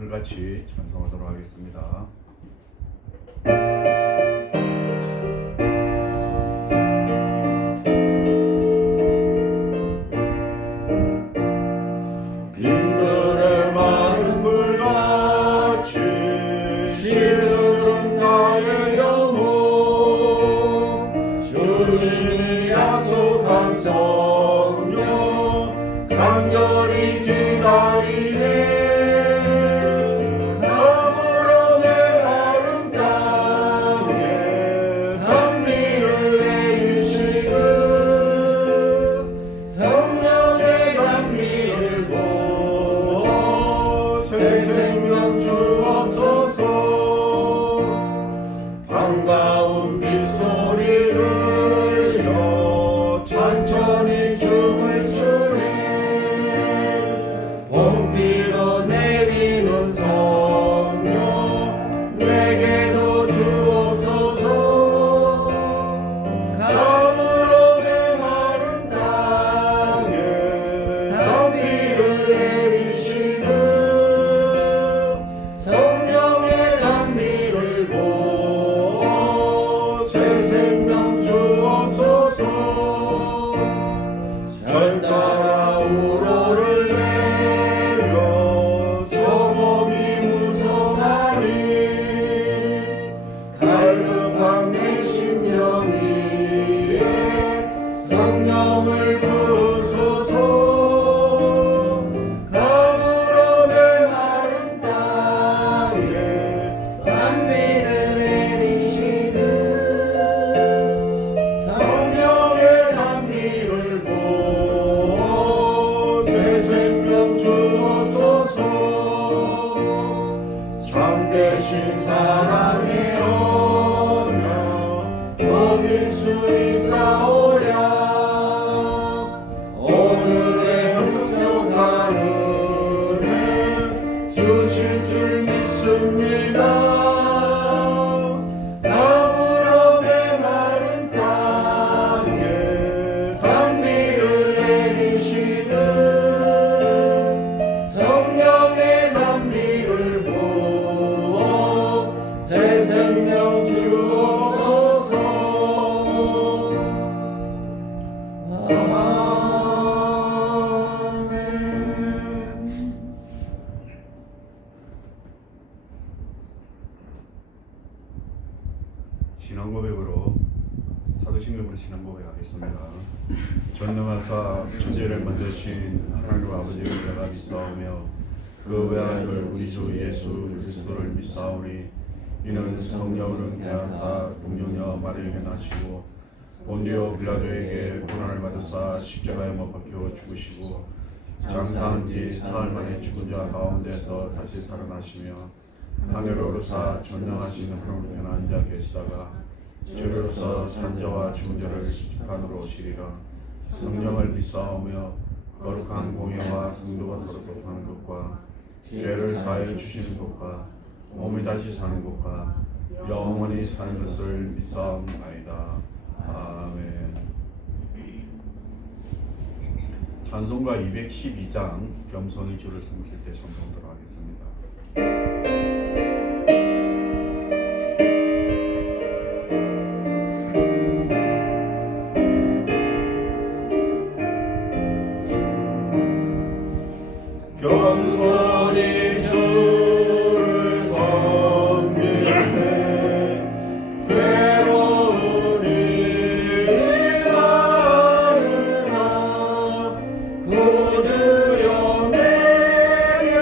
불같이 찬송하도록 하겠습니다. 빈들의 마른 불같이 시들은 나의 영혼, 주님이 약속한 성령 간절히 기다리네. 반가운 빗소리 들려 천천히 춤을 추네. 봄 밀어내리는 성령 내게도 주옵소서. 가을봄의 마른 땅에 단비를 내리시는 성령의 단비를 보고 절 따라 우로를 내려 저 몸이 무성하니 갈급한 내 심령 위에 성령을 부으소서. 가물음의 마른 땅에 단비를 내리시는 성령의 단비를 보고 새 생명 주옵소서. 참되신 사랑의 언약 먹일 수 있사오랴. 오늘의 흡족한 은혜 주실 줄 믿습니다. 가물음의 마른 땅에 단비를 내리시는 성령의 단비를 보고 새 생명 주옵소서. 아멘. 신앙 고백으로 사도신경으로 신앙 고백하겠습니다. 전능하사 천지를 만드신 하나님 아버지를 내가 믿사오며 그 외아들 우리 주 예수 그리스도를 믿사오니 이는 성령을 대하사 동정녀 마리아에게 나시고 본디오 빌라도에게 고난을 받으사 십자가에 못 박혀 죽으시고 장사한 지 사흘 만에 죽은 자 가운데서 다시 살아나시며 하늘로 오르사 전능하신 하나님께 앉아 계시다가 저리로서 산자와 죽은 자를 심판으로 오시리라. 성령을 믿사오며 거룩한 공예와 성도가 서로 돕는 것과 죄를 사하여 주시는 것과 몸이 다시 사는 것과 영원히 사는 것을 믿사옵나이다. 아멘. 찬송가 212장 겸손히 주를 섬길 때 찬송하도록 하겠습니다. 겸손히 주를 섬길 때 괴로운 일이 많으나 구주여 내게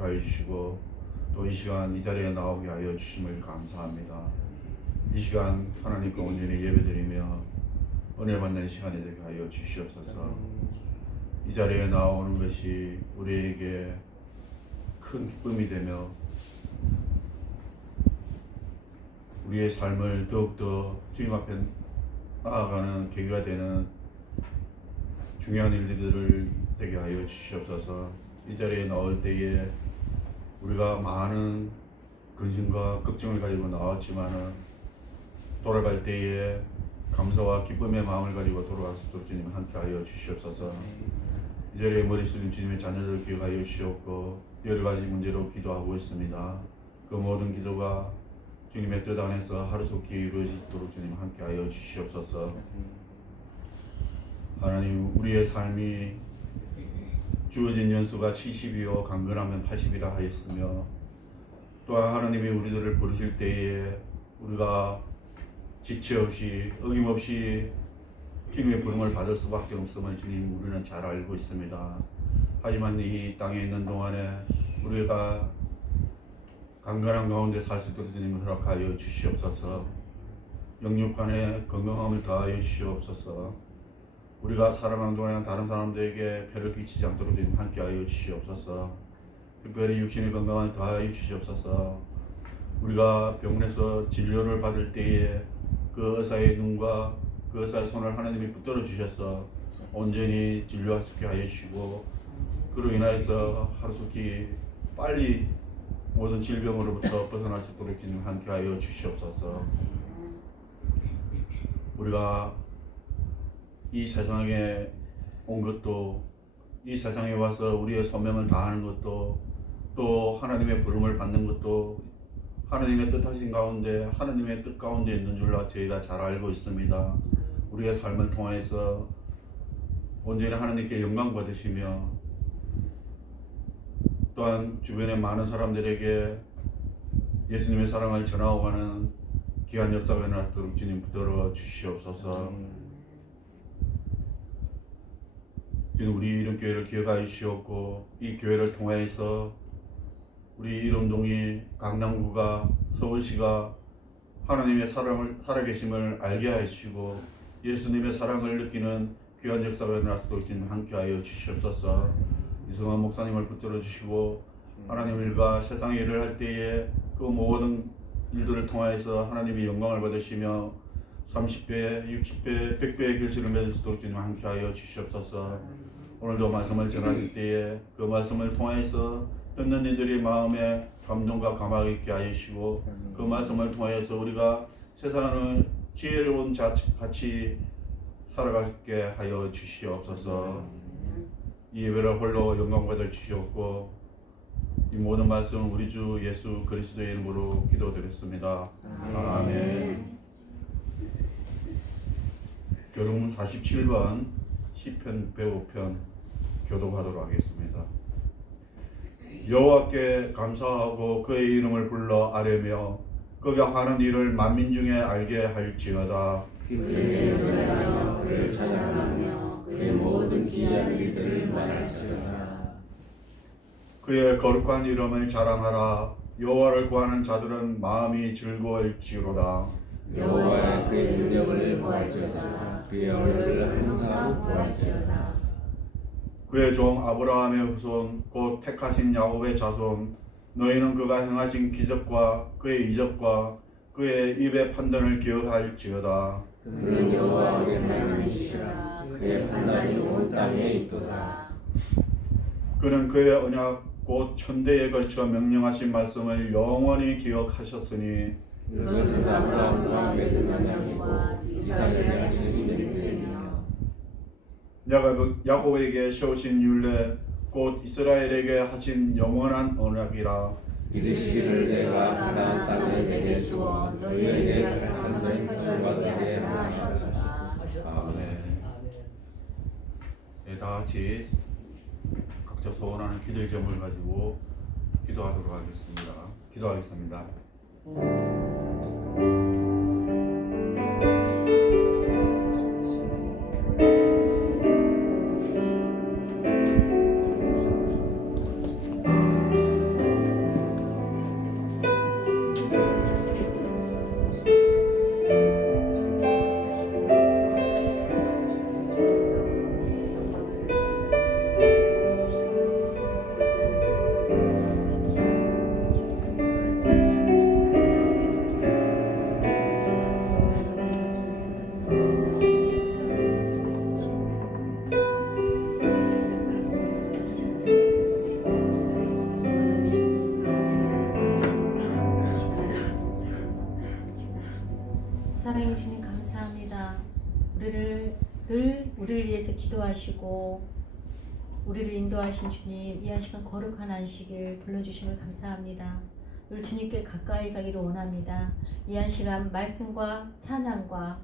허락하여 주시고 또 이 시간 이 자리에 나오게 하여 주심을 감사합니다. 이 시간 하나님께 온전히 예배드리며 은혜 받는 시간이 되게 하여 주시옵소서. 이 자리에 나오는 것이 우리에게 큰 기쁨이 되며 우리의 삶을 더욱더 주님 앞에 나아가는 계기가 되는 중요한 일들을 되게 하여 주시옵소서. 이 자리에 나올 때에 우리가 많은 근심과 걱정을 가지고 나왔지만은 돌아갈 때에 감사와 기쁨의 마음을 가지고 돌아가서도록 주님 함께 하여 주시옵소서. 이 자리에 머리 숙인 주님의 자녀들 기억하여 주시옵고 여러 가지 문제로 기도하고 있습니다. 그 모든 기도가 주님의 뜻 안에서 하루속히 이루어지도록 주님 함께 하여 주시옵소서. 하나님, 우리의 삶이 주어진 연수가 70이요 강건하면 80이라 하였으며 또한 하나님이 우리들을 부르실 때에 우리가 지체 없이 어김없이 주님의 부름을 받을 수밖에 없음을 주님 우리는 잘 알고 있습니다. 하지만 이 땅에 있는 동안에 우리가 강건한 가운데 살 수 있도록 주님을 허락하여 주시옵소서. 영육간에 건강함을 더하여 주시옵소서. 우리가 살아가는 동안 다른 사람들에게 폐를 끼치지 않도록 주님 함께하여 주시옵소서. 특별히 육신의 건강을 더하여 주시옵소서. 우리가 병원에서 진료를 받을 때에 그 의사의 눈과 그 의사의 손을 하나님이 붙들어 주셔서 온전히 진료할 수 있게 하여 주시고 그로 인하여서 하루속히 빨리 모든 질병으로부터 벗어날 수 있도록 주님 함께하여 주시옵소서. 우리가 이 세상에 온 것도 이 세상에 와서 우리의 소명을 다하는 것도 또 하나님의 부름을 받는 것도 하나님의 뜻하신 가운데 하나님의 뜻 가운데 있는 줄로 저희가 잘 알고 있습니다. 우리의 삶을 통해서 온전히 하나님께 영광 받으시며 또한 주변의 많은 사람들에게 예수님의 사랑을 전하고 가는 귀한 역사가 일어나도록 주님 붙들어 주시옵소서. 주님, 우리 이름교회를 기억하여 주시옵고 이 교회를 통해서 우리 이름동이 강남구가 서울시가 하나님의 사랑을 살아계심을 알게 하여 주시고 예수님의 사랑을 느끼는 귀한 역사가 일어나도록 주님 함께하여 주시옵소서. 이성환 목사님을 붙들어 주시고 하나님 일과 세상의 일을 할 때에 그 모든 일들을 통해서 하나님의 영광을 받으시며 30배, 60배, 100배의 결실을 맺을 수 있도록 주님 함께하여 주시옵소서. 오늘도 말씀을 전하실 때에 그 말씀을 통해서 듣는 이들의 마음에 감동과 감화가 있게 하여 주시고 그 말씀을 통해서 우리가 세상을 지혜로운 같이 살아가게 하여 주시옵소서. 이 예배를 홀로 영광 받아 주시옵고 이 모든 말씀 우리 주 예수 그리스도의 이름으로 기도드렸습니다. 아멘. 교독문 47번 시편 105편 교독하도록 하겠습니다. 여호와께 감사하고 그의 이름을 불러 아뢰며 그가 하는 일을 만민 중에 알게 할지어다. 그에게 노래하며 그를 찬양하며 그의 모든 기이한 일들을 말할지어다. 그의 거룩한 이름을 자랑하라. 여호와를 구하는 자들은 마음이 즐거울지로다. 여호와의 그의 능력을 구할지어다. 그의 얼굴을 항상 구할지어다. 그의 종 아브라함의 후손 곧 택하신 야곱의 자손 너희는 그가 행하신 기적과 그의 이적과 그의 입의 판단을 기억할지어다. 그는 여호와의 하나님이시라. 그의 판단이 온 땅에 있도다. 그는 그의 언약 곧 천대에 걸쳐 명령하신 말씀을 영원히 기억하셨으니 이것은 아브라함과 맺은 언약이고 이삭에게 하신 맹세이며 야곱에게 세우신 율례 곧 이스라엘에게 하신 영원한 언약이라. 이르시기를 내가 가나안 땅을 내게 주어 너희에게 가나안 선지자되게 하리라 하셨다. 아멘. 네, 다 같이 각자 소원하는 기도의 점을 가지고 기도하도록 하겠습니다. 기도하겠습니다. 기도하시고 우리를 인도하신 주님, 이 한 시간 거룩한 안식일 불러주심을 감사합니다. 늘 주님께 가까이 가기를 원합니다. 이 한 시간 말씀과 찬양과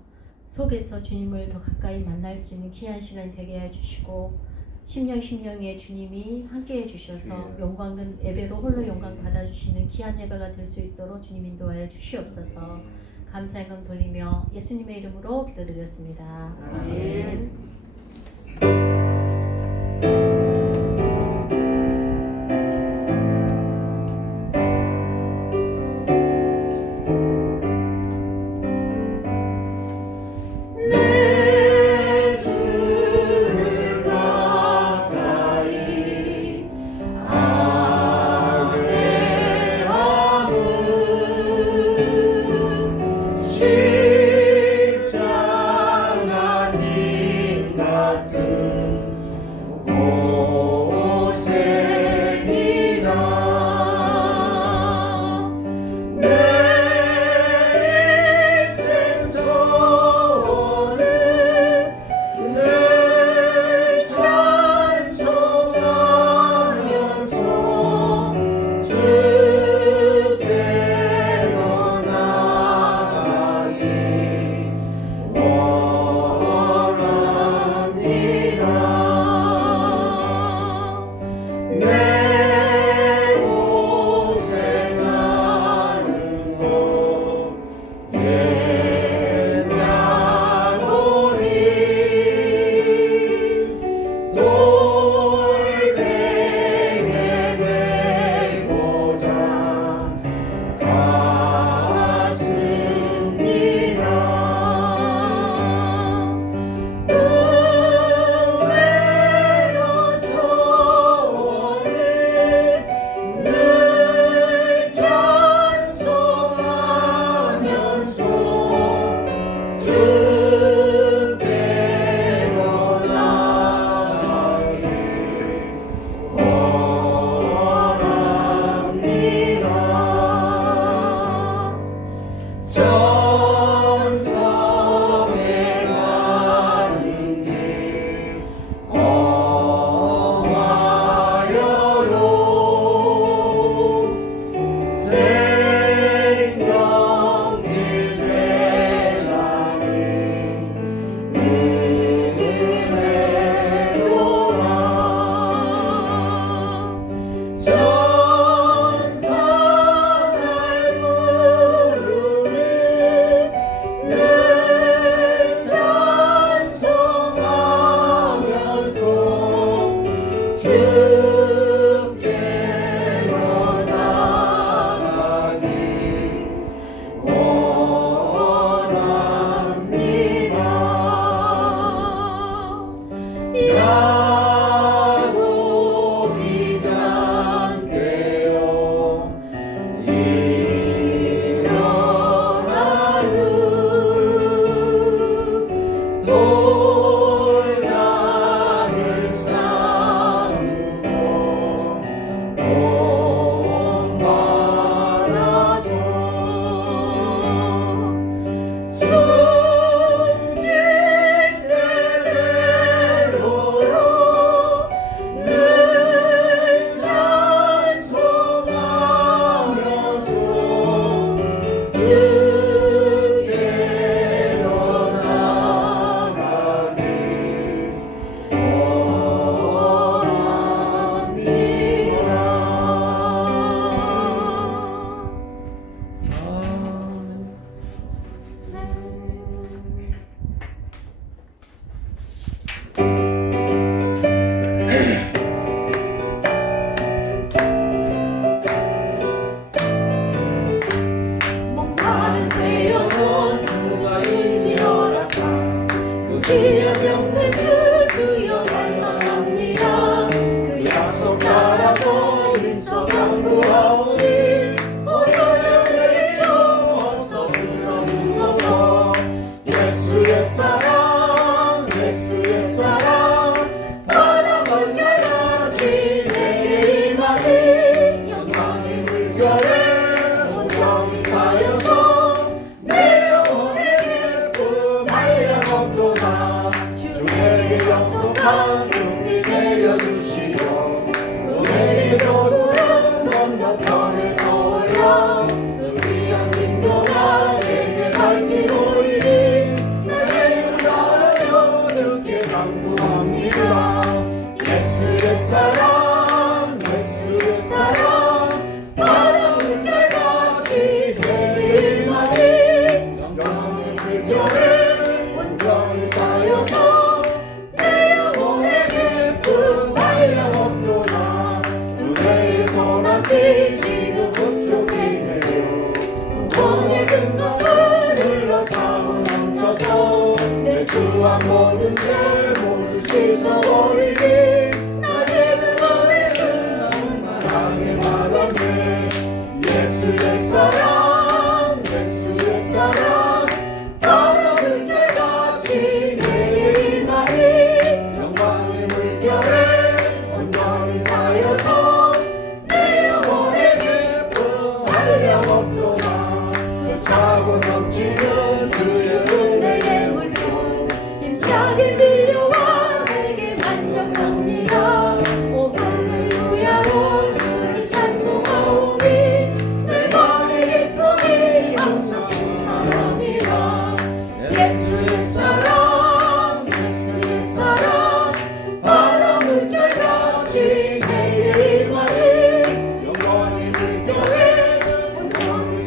속에서 주님을 더 가까이 만날 수 있는 귀한 시간이 되게 해주시고 심령에 주님이 함께 해주셔서 영광된 예배로 홀로 영광 받아주시는 귀한 예배가 될 수 있도록 주님 인도하여 주시옵소서. 감사 영광 돌리며 예수님의 이름으로 기도드렸습니다. 아멘. 십자가 진 빛이 흡족히네요. 구원의 근거가 흘러타고 넘쳐서 내 주와 모든 죄 모두 씻어버리니 낮에는 어리는 나게 받았네. 예수의 사랑 예수의 사랑 바다 물결같이 내게 임하니 영광의 물결에 온전히 사여서 내 영혼의 기쁨 한량없도다. 차고 넘치는 주의 은혜의 물결 힘차게 밀려와 내게 만족합니다. 오 할렐루야로 주를 찬송하오니 내 맘의 기쁨이 항상 충만합니다. 예수의 사랑 예수의 사랑 바다 물결같이 내게 임하니 영원히 물결에 온전히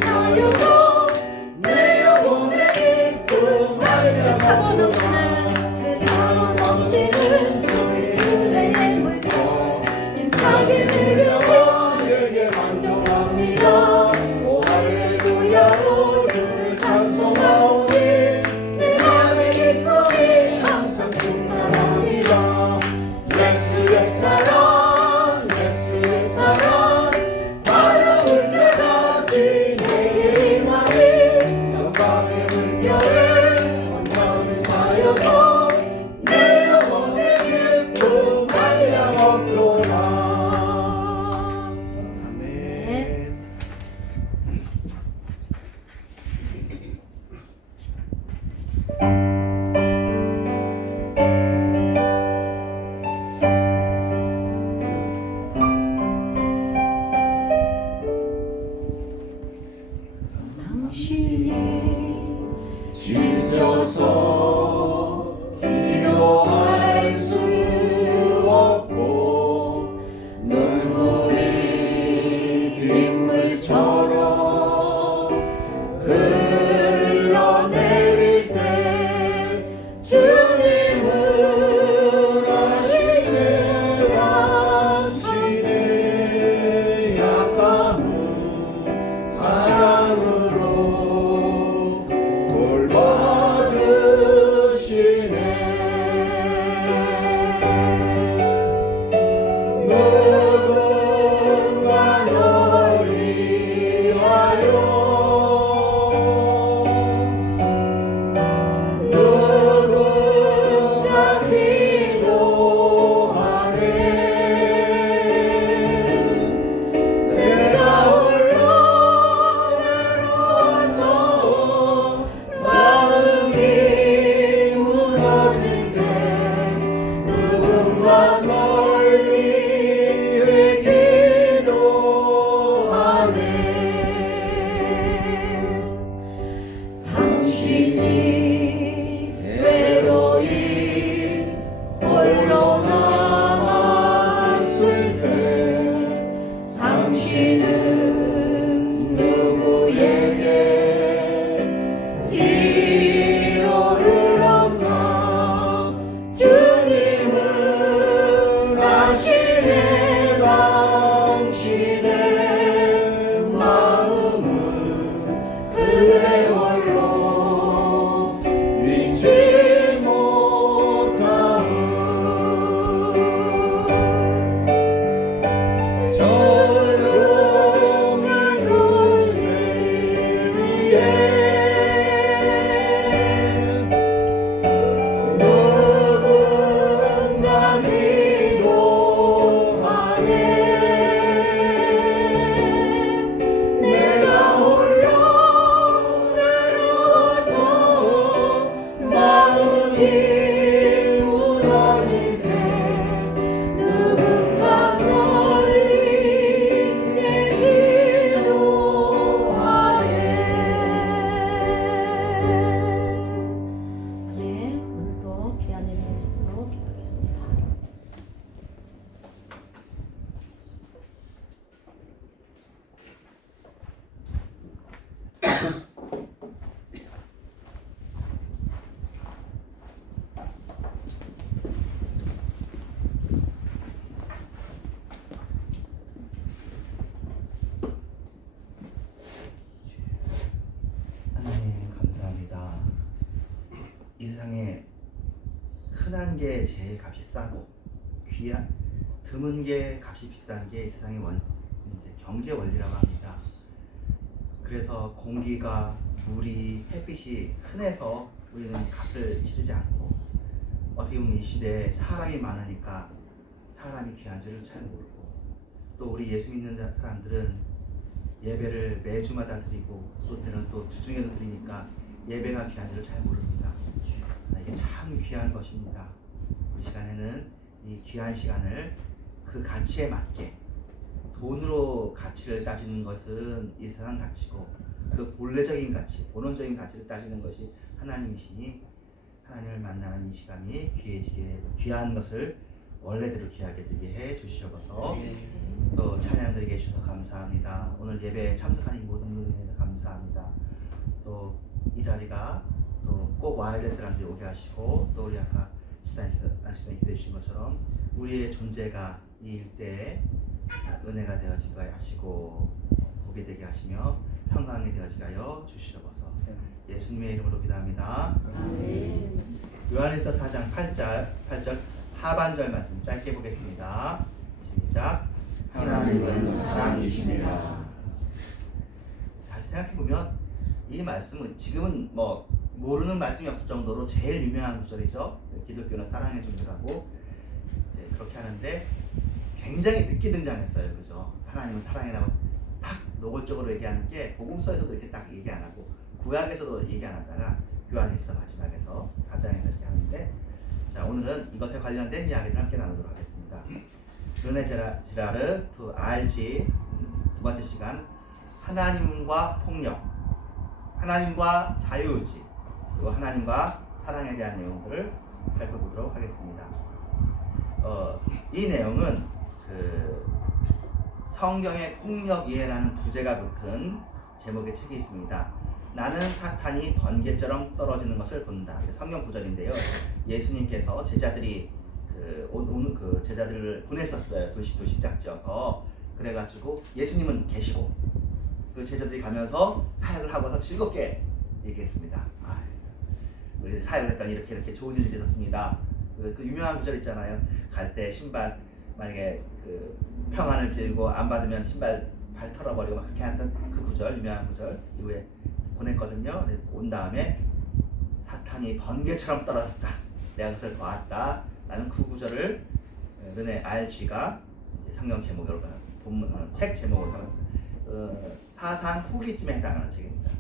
게 제일 값이 싸고 드문 게 값이 비싼 게 이 세상의 이제 경제 원리라고 합니다. 그래서 공기가, 물이, 햇빛이 흔해서 우리는 값을 치르지 않고, 어떻게 보면 이 시대에 사람이 많으니까 사람이 귀한 줄을 잘 모르고, 또 우리 예수 믿는 사람들은 예배를 매주마다 드리고 또 때는 또 주중에도 드리니까 예배가 귀한 줄을 잘 모릅니다. 이게 참 귀한 것입니다. 이 시간에는 이 귀한 시간을 그 가치에 맞게, 돈으로 가치를 따지는 것은 이 세상 가치고, 그 본래적인 가치, 본원적인 가치를 따지는 것이 하나님이시니, 하나님을 만나는 이 시간이 귀한 것을 원래대로 귀하게 되게 해 주시옵소서. 또 찬양 드리게 해주셔서 감사합니다. 오늘 예배에 참석하는 모든 분들에 감사합니다. 또 이 자리가 또 꼭 와야 될 사람들이 오게 하시고, 또 우리 아까 안수님 기도해 주신 것처럼 우리의 존재가 이 일대에 은혜가 되어지게 하시고, 복이 되게 하시며 평강이 되어지게 하여 주시옵소서. 예수님의 이름으로 기도합니다. 아멘. 요한일서 4장 8절 하반절 말씀 짧게 보겠습니다. 시작. 하나님은 사랑이시니라. 사실 생각해보면 이 말씀은 지금은 뭐 모르는 말씀이 없을 정도로 제일 유명한 구절이죠. 기독교는 사랑의 종교라고 그렇게 하는데 굉장히 늦게 등장했어요. 그죠? 하나님은 사랑이라고 딱 노골적으로 얘기하는 게 복음서에서도 이렇게 딱 얘기 안 하고 구약에서도 얘기 안 하다가 요한일서 마지막에서 4장에서 이렇게 하는데, 자, 오늘은 이것에 관련된 이야기를 함께 나누도록 하겠습니다. 르네 지라르 두 RG 두 번째 시간, 하나님과 폭력, 하나님과 자유의지, 그리고 하나님과 사랑에 대한 내용들을 살펴보도록 하겠습니다. 이 내용은 그 성경의 폭력 이해라는 부제가 붙은 제목의 책이 있습니다. 나는 사탄이 번개처럼 떨어지는 것을 본다. 성경 구절인데요. 예수님께서 제자들이 그 제자들을 보냈었어요. 도시 짝지어서. 그래가지고 예수님은 계시고 그 제자들이 가면서 사역을 하고서 즐겁게 얘기했습니다. 우리 사역을 했더니 이렇게 좋은 일이 있었습니다. 그 유명한 구절 있잖아요. 갈 때 신발 만약에 그 평안을 빌고 안 받으면 신발 발 털어버리고 막 그렇게 했던 그 구절, 유명한 구절 이후에 보냈거든요. 온 다음에 사탄이 번개처럼 떨어졌다. 내가 그것을 보았다. 라는 그 구절을 르네 RG가 성경 제목으로 본문 책 제목으로 삼았습니다. 사상 후기쯤에 해당하는 책입니다.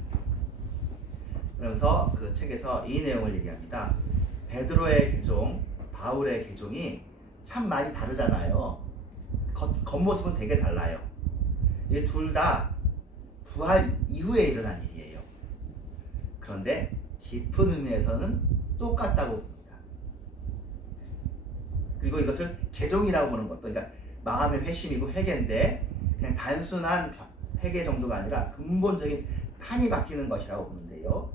그러면서 그 책에서 이 내용을 얘기합니다. 베드로의 개종, 바울의 개종이 참 많이 다르잖아요. 겉모습은 되게 달라요. 이 둘 다 부활 이후에 일어난 일이에요. 그런데 깊은 의미에서는 똑같다고 봅니다. 그리고 이것을 개종이라고 보는 것도, 그러니까 마음의 회심이고 회개인데 그냥 단순한 회개 정도가 아니라 근본적인 판이 바뀌는 것이라고 보는데요.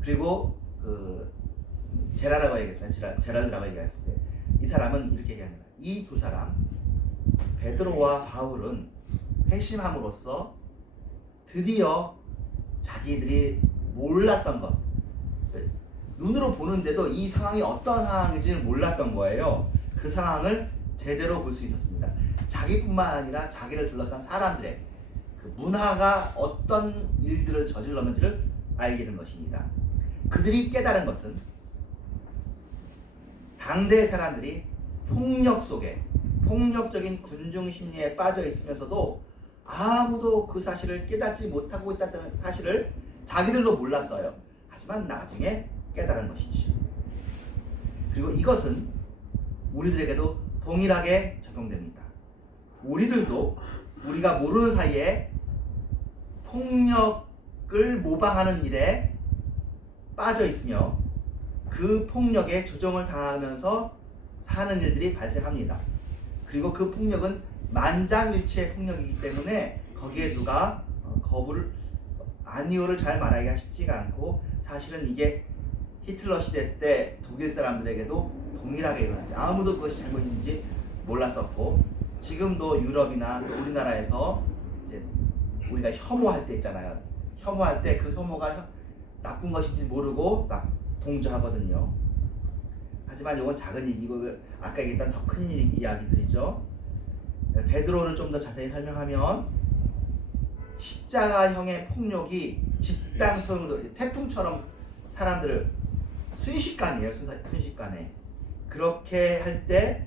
그리고 그 제라라고 얘기했습니다. 제랄드라고 얘기했을 때 이 사람은 이렇게 얘기합니다. 이 두 사람, 베드로와 바울은 회심함으로써 드디어 자기들이 몰랐던 것, 눈으로 보는데도 이 상황이 어떤 상황인지를 몰랐던 거예요. 그 상황을 제대로 볼 수 있었습니다. 자기뿐만 아니라 자기를 둘러싼 사람들의 그 문화가 어떤 일들을 저질렀는지를 알게 된 것입니다. 그들이 깨달은 것은 당대 사람들이 폭력 속에, 폭력적인 군중 심리에 빠져 있으면서도 아무도 그 사실을 깨닫지 못하고 있다는 사실을 자기들도 몰랐어요. 하지만 나중에 깨달은 것이죠. 그리고 이것은 우리들에게도 동일하게 적용됩니다. 우리들도 우리가 모르는 사이에 폭력을 모방하는 일에 빠져 있으며 그 폭력에 조종을 당하면서 사는 일들이 발생합니다. 그리고 그 폭력은 만장일치의 폭력이기 때문에 거기에 누가 아니오를 잘 말하기가 쉽지가 않고, 사실은 이게 히틀러 시대 때 독일 사람들에게도 동일하게 일어났지. 아무도 그것이 잘못인지 몰랐었고, 지금도 유럽이나 우리나라에서 이제 우리가 혐오할 때 있잖아요. 혐오할 때 그 혐오가 나쁜 것인지 모르고 막 동조하거든요. 하지만 이건 작은 일이고 아까 얘기했던 더 큰 이야기들이죠. 베드로를 좀 더 자세히 설명하면 십자가형의 폭력이 집단 소용돌이 태풍처럼 사람들을 순식간이에요. 순식간에 그렇게 할 때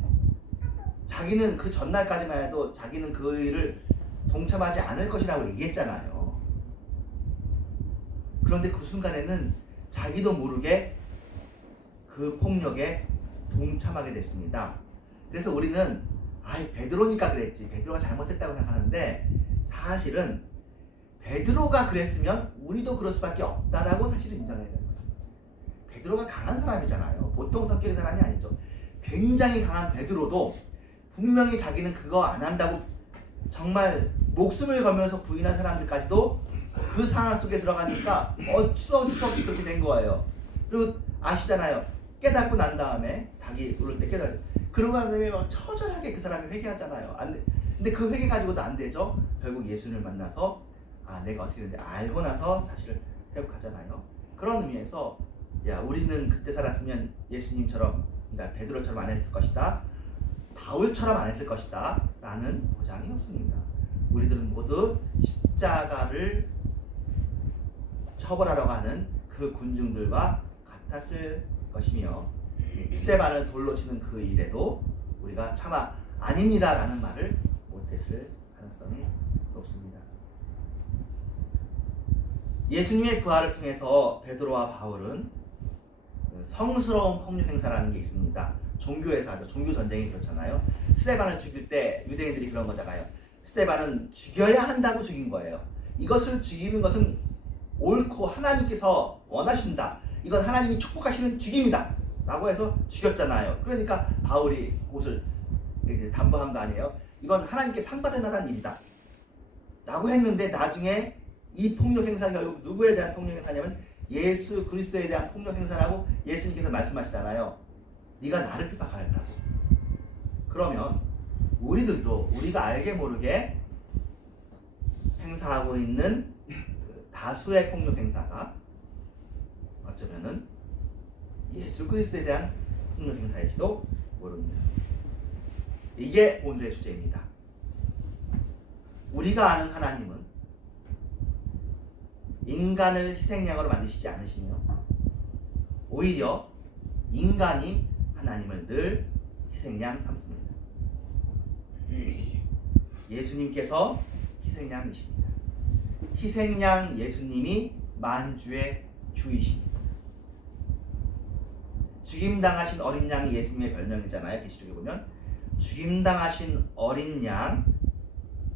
자기는 그 전날까지만 해도 자기는 그 일을 동참하지 않을 것이라고 얘기했잖아요. 그런데 그 순간에는 자기도 모르게 그 폭력에 동참하게 됐습니다. 그래서 우리는 베드로니까 그랬지, 베드로가 잘못했다고 생각하는데 사실은 베드로가 그랬으면 우리도 그럴 수밖에 없다라고 사실은 인정해야 되는 거죠. 베드로가 강한 사람이잖아요. 보통 성격의 사람이 아니죠. 굉장히 강한 베드로도 분명히 자기는 그거 안 한다고 정말 목숨을 걸면서 부인한 사람들까지도 그 상황 속에 들어가니까 어쩔 수 없이 그렇게 된 거예요. 그리고 아시잖아요. 깨닫고 난 다음에 닭이 울을 때 그러고 난 다음에 막 처절하게 그 사람이 회개하잖아요. 근데 그 회개 가지고도 안 되죠. 결국 예수님을 만나서 내가 어떻게 되는지 알고 나서 사실을 회복하잖아요. 그런 의미에서 우리는 그때 살았으면 예수님처럼, 그러니까 베드로처럼 안 했을 것이다, 바울처럼 안 했을 것이다 라는 보장이 없습니다. 우리들은 모두 십자가를 처벌하려고 하는 그 군중들과 같았을 것이며 스데반을 돌로 치는 그 일에도 우리가 차마 아닙니다 라는 말을 못했을 가능성이 높습니다. 예수님의 부활을 통해서 베드로와 바울은 성스러운 폭력 행사라는 게 있습니다. 종교에서 하죠. 종교 전쟁이 그렇잖아요. 스데반을 죽일 때 유대인들이 그런 거잖아요. 스데반은 죽여야 한다고 죽인 거예요. 이것을 죽이는 것은 옳고 하나님께서 원하신다. 이건 하나님이 축복하시는 죽임이다 라고 해서 죽였잖아요. 그러니까 바울이 그것을 담보한 거 아니에요. 이건 하나님께 상 받을 만한 일이다 라고 했는데 나중에 이 폭력 행사가 결국 누구에 대한 폭력 행사냐면 예수 그리스도에 대한 폭력 행사라고 예수님께서 말씀하시잖아요. 네가 나를 핍박하였다고. 그러면 우리들도 우리가 알게 모르게 행사하고 있는 그 다수의 폭력 행사가 어쩌면은 예수 그리스도에 대한 폭력 행사일지도 모릅니다. 이게 오늘의 주제입니다. 우리가 아는 하나님은 인간을 희생양으로 만드시지 않으시며 오히려 인간이 하나님을 늘 희생양 삼습니다. 예수님께서 희생양이십니다. 희생양 예수님이 만주의 주이십니다. 죽임당하신 어린 양이 예수님의 별명이잖아요. 계시록에 보면 죽임당하신 어린 양,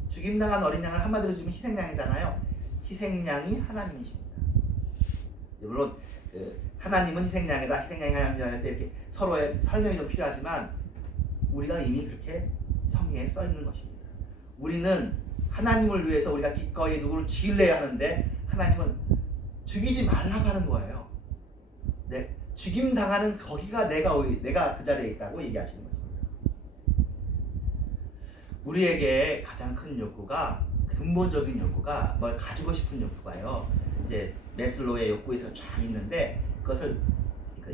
죽임당한 어린 양을 한마디로 지금 희생양이잖아요. 희생양이 하나님이십니다. 물론 하나님은 희생양이다, 희생양이 하나님이다 할 때 이렇게 서로의 설명이 좀 필요하지만 우리가 이미 그렇게 성경에 써 있는 것입니다. 우리는 하나님을 위해서 우리가 기꺼이 누구를 죽일래야 하는데 하나님은 죽이지 말라고 하는 거예요. 네, 죽임 당하는 거기가 내가 그 자리에 있다고 얘기하시는 것입니다. 우리에게 가장 큰 욕구가, 근본적인 욕구가 뭘 가지고 싶은 욕구가요. 이제 메슬로의 욕구에서 쫙 있는데 그것을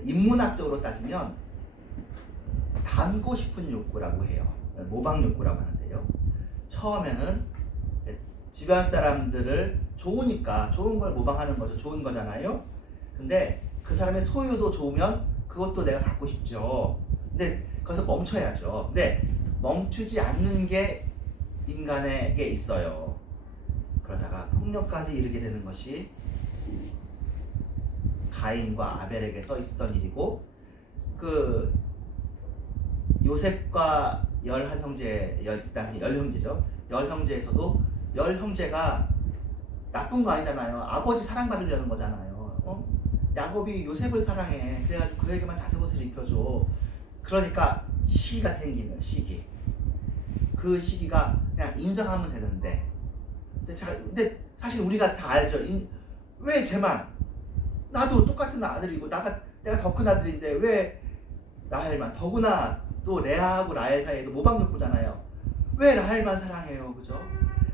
인문학적으로 따지면 닮고 싶은 욕구라고 해요. 모방 욕구라고 하는데요. 처음에는 주변 사람들을 좋으니까 좋은 걸 모방하는 거죠. 좋은 거잖아요. 근데 그 사람의 소유도 좋으면 그것도 내가 갖고 싶죠. 근데 거기서 멈춰야죠. 근데 멈추지 않는 게 인간에게 있어요. 그러다가 폭력까지 이르게 되는 것이 가인과 아벨에게서 있었던 일이고, 그 요셉과 열한 형제, 당시 열 형제죠. 열 형제에서도 열 형제가 나쁜 거 아니잖아요. 아버지 사랑받으려는 거잖아요. 야곱이 요셉을 사랑해. 그래가지고 그에게만 자색 옷을 입혀줘. 그러니까 시기가 생기는 시기. 그 시기가 그냥 인정하면 되는데, 근데 사실 우리가 다 알죠. 왜 쟤만? 나도 똑같은 아들이고 내가 더 큰 아들인데 왜 라헬만? 더구나 또 레아하고 라헬 사이에도 모방 욕구잖아요. 왜 라헬만 사랑해요, 그죠?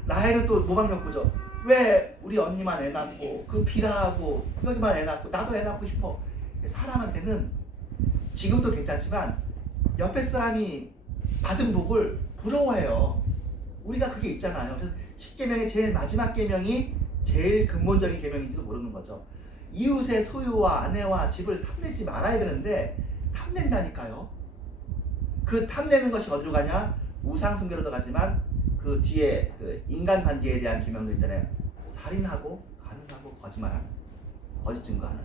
라헬은 또 모방 욕구죠. 왜 우리 언니만 애 낳고 그 비라하고 여기만 애 낳고 나도 애 낳고 싶어. 사람한테는 지금도 괜찮지만 옆에 사람이 받은 복을 부러워해요. 우리가 그게 있잖아요. 그래서 10계명의 제일 마지막 계명이 제일 근본적인 계명인지도 모르는 거죠. 이웃의 소유와 아내와 집을 탐내지 말아야 되는데 탐낸다니까요. 그 탐내는 것이 어디로 가냐? 우상 숭배로도 가지만 그 뒤에 그 인간 관계에 대한 계명도 있잖아요. 살인하고 간음하고 거짓말하는, 거짓 증거하는,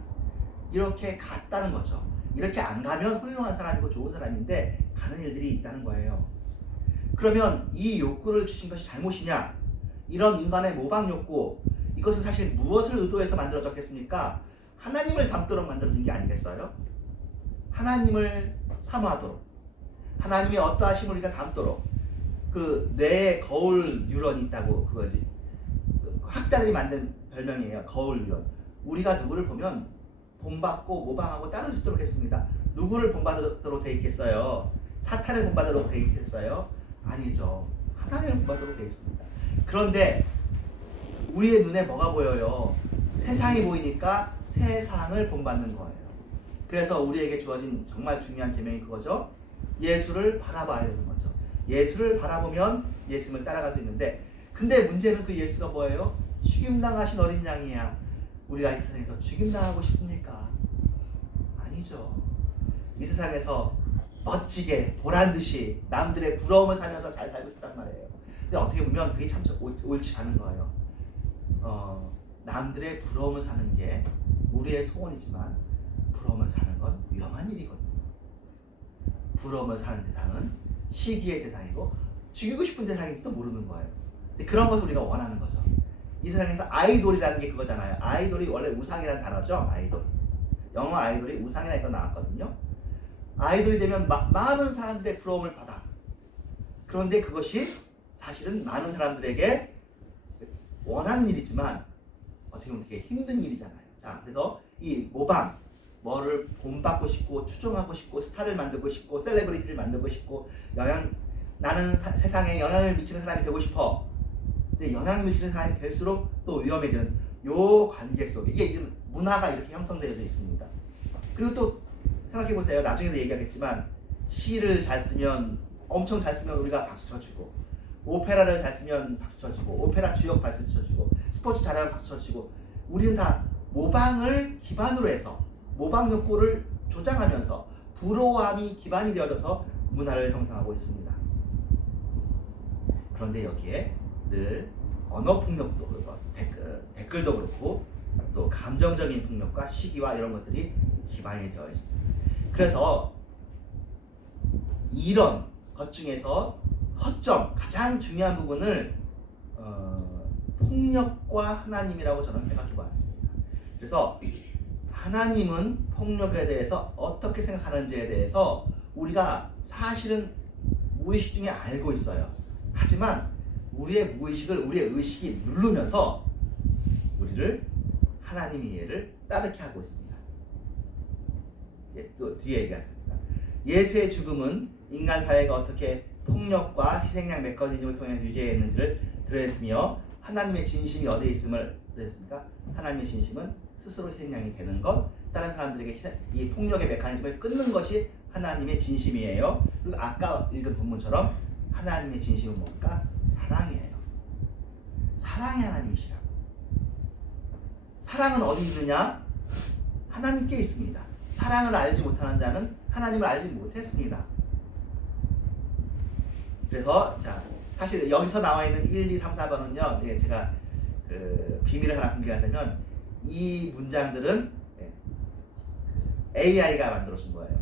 이렇게 갔다는 거죠. 이렇게 안 가면 훌륭한 사람이고 좋은 사람인데 가는 일들이 있다는 거예요. 그러면 이 욕구를 주신 것이 잘못이냐? 이런 인간의 모방 욕구, 이것은 사실 무엇을 의도해서 만들어졌겠습니까? 하나님을 닮도록 만들어진 게 아니겠어요? 하나님을 사모하도록, 하나님의 어떠하심을 우리가 닮도록. 그 뇌에 거울 뉴런이 있다고, 그거지. 학자들이 만든 별명이에요. 거울 뉴런. 우리가 누구를 보면 본받고 모방하고 따를 수 있도록 했습니다. 누구를 본받도록 돼 있겠어요? 사탄을 본받도록 돼 있겠어요? 아니죠. 하나님을 본받도록 돼 있습니다. 그런데 우리의 눈에 뭐가 보여요? 세상이 보이니까 세상을 본받는 거예요. 그래서 우리에게 주어진 정말 중요한 계명이 그거죠. 예수를 바라봐야 되는 거죠. 예수를 바라보면 예수님을 따라갈 수 있는데, 근데 문제는 그 예수가 뭐예요? 죽임당하신 어린 양이야. 우리가 이 세상에서 죽임당하고 싶습니까? 아니죠. 이 세상에서 멋지게 보란듯이 남들의 부러움을 사면서 잘 살고 싶단 말이에요. 근데 어떻게 보면 그게 참 옳지 않은 거예요. 남들의 부러움을 사는 게 우리의 소원이지만 부러움을 사는 건 위험한 일이거든요. 부러움을 사는 대상은 시기의 대상이고 죽이고 싶은 대상인지도 모르는 거예요. 근데 그런 것을 우리가 원하는 거죠. 이 세상에서 아이돌이라는 게 그거잖아요. 아이돌이 원래 우상이라는 단어죠. 아이돌. 영어 아이돌이 우상이라는 게 나왔거든요. 아이돌이 되면 많은 사람들의 부러움을 받아. 그런데 그것이 사실은 많은 사람들에게 원하는 일이지만 어떻게 보면 되게 힘든 일이잖아요. 자, 그래서 이 모방, 뭐를 본받고 싶고 추종하고 싶고 스타를 만들고 싶고 셀레브리티를 만들고 싶고 나는 세상에 영향을 미치는 사람이 되고 싶어. 근데 영향을 미치는 사람이 될수록 또 위험해지는 요 관계 속에 이게 문화가 이렇게 형성되어져 있습니다. 그리고 또 생각해 보세요. 나중에도 얘기하겠지만 시를 잘 쓰면, 엄청 잘 쓰면 우리가 박수 쳐주고, 오페라를 잘 쓰면 박수 쳐주고, 오페라 주역 박수 쳐주고, 스포츠 잘하면 박수 쳐주고, 우리는 다 모방을 기반으로 해서 모방 욕구를 조장하면서 부러워함이 기반이 되어져서 문화를 형성하고 있습니다. 그런데 여기에 늘 언어 폭력도 그렇고 댓글도 그렇고 또 감정적인 폭력과 시기와 이런 것들이 기반이 되어 있습니다. 그래서 이런 것 중에서 허점, 가장 중요한 부분을 폭력과 하나님이라고 저는 생각해 봤습니다. 그래서 하나님은 폭력에 대해서 어떻게 생각하는지에 대해서 우리가 사실은 무의식 중에 알고 있어요. 하지만 우리의 무의식을 우리의 의식이 누르면서 우리를 하나님의 이해를 따르게 하고 있습니다. 또 뒤에 얘기하겠습니다. 예수의 죽음은 인간 사회가 어떻게 폭력과 희생양 메커니즘을 통해 유지했는지를 드러냈으며 하나님의 진심이 어디에 있음을 드러냈습니까? 하나님의 진심은 스스로 희생양이 되는 것, 다른 사람들에게 이 폭력의 메커니즘을 끊는 것이 하나님의 진심이에요. 그리고 아까 읽은 본문처럼 하나님의 진심은 뭡니까? 사랑이에요. 사랑이 하나님이시라고. 사랑은 어디 있느냐? 하나님께 있습니다. 사랑을 알지 못하는 자는 하나님을 알지 못했습니다. 그래서 자, 사실 여기서 나와 있는 1, 2, 3, 4번은요. 예, 제가 비밀을 하나 공개하자면 이 문장들은 AI가 만들어 준 거예요.